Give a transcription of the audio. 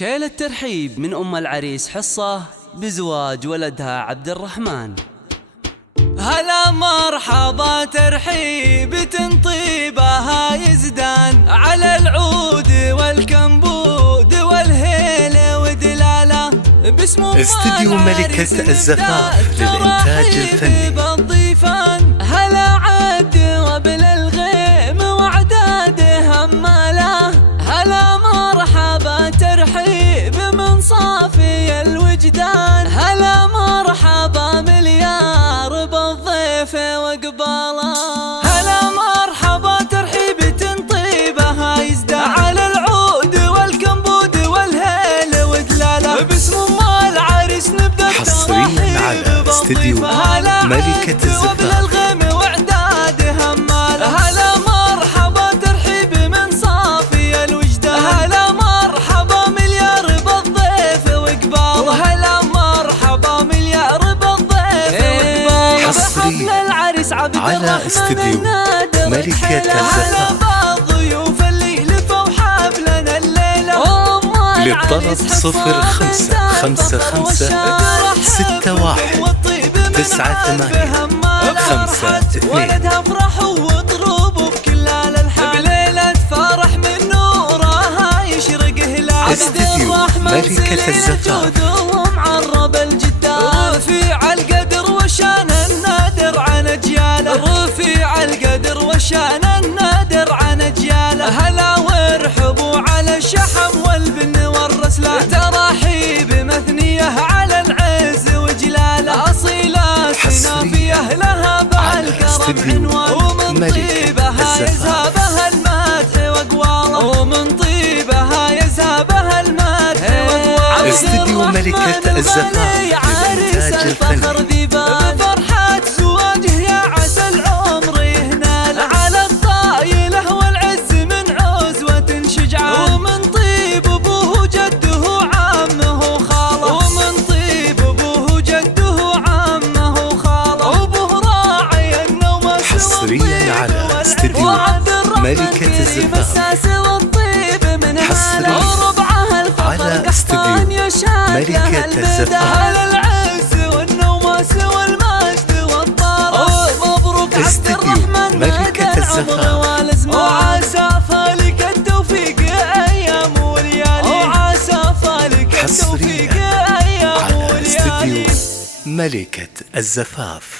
شيل الترحيب من أم العريس حصة بزواج ولدها عبد الرحمن. هلا مرحبا ترحيب طيبها يزدان على العود والكمبود والهيل ودلالة باسم استديو ملكة الزفاف للإنتاج الفني بالضيفان. هلا عد وبل الغيم وعداد هماله. هلا مرحبا ترحيب من صافي الوجدان. هلا مرحبا مليار بالضيف وقباله. هلا مرحبا ترحيب طيبها يزدان على العود والكمبود والهيل ودلاله باسم ام العريس نبدا حصريا على استديو ملكة الزفاف. هلا مرحبا ترحيب من صافي الوجدان. هلا مرحبا مليار بالضيف وقباله. هلا مرحبا مليار بالضيف وقباله. حصريا على استديو ملكة الزفاف. ضيوف اللي لفوا حفلنا الليلة. للطلب 0555619852. ولدها افرح وطلوب بكل الالحان. بليلة فرح من نورها يشرق هلال. استديو ملكة الزفاف. معرب الجدان. رفيع القدر وشان النادر عن اجياله. رفيع القدر وشان النادر عن اجياله. هلا وارحبوا على الشحم والبن والرسلان. تراحيب مثنية على العز وجلاله. أصيلة سنافية لها بالكرم عنوان. ومن طيبها يذهبها المدح وقواله. ومن طيبها يذهبها المدح وقواله. استديو ملكة الزفاف للإنتاج الفني. بفرحة زواجه يا عسى العمر يهنال. على الطايلة والعز من عزوة شجعان. ومن طيب أبوه جده عمه خاله. ومن طيب أبوه جده عمه خاله. وأبوه راعي النوم حصريا على استديو ملكة الزفاف. حصريا على استديو ملكة الزفاف. على العز والنوماس والمجد والطارة. مبروك عبد الرحمن ملكة الزفاف. وعسى فالك التوفيق أيام وليالي. وعسى فالك التوفيق أيام على وليالي. استديو ملكة الزفاف.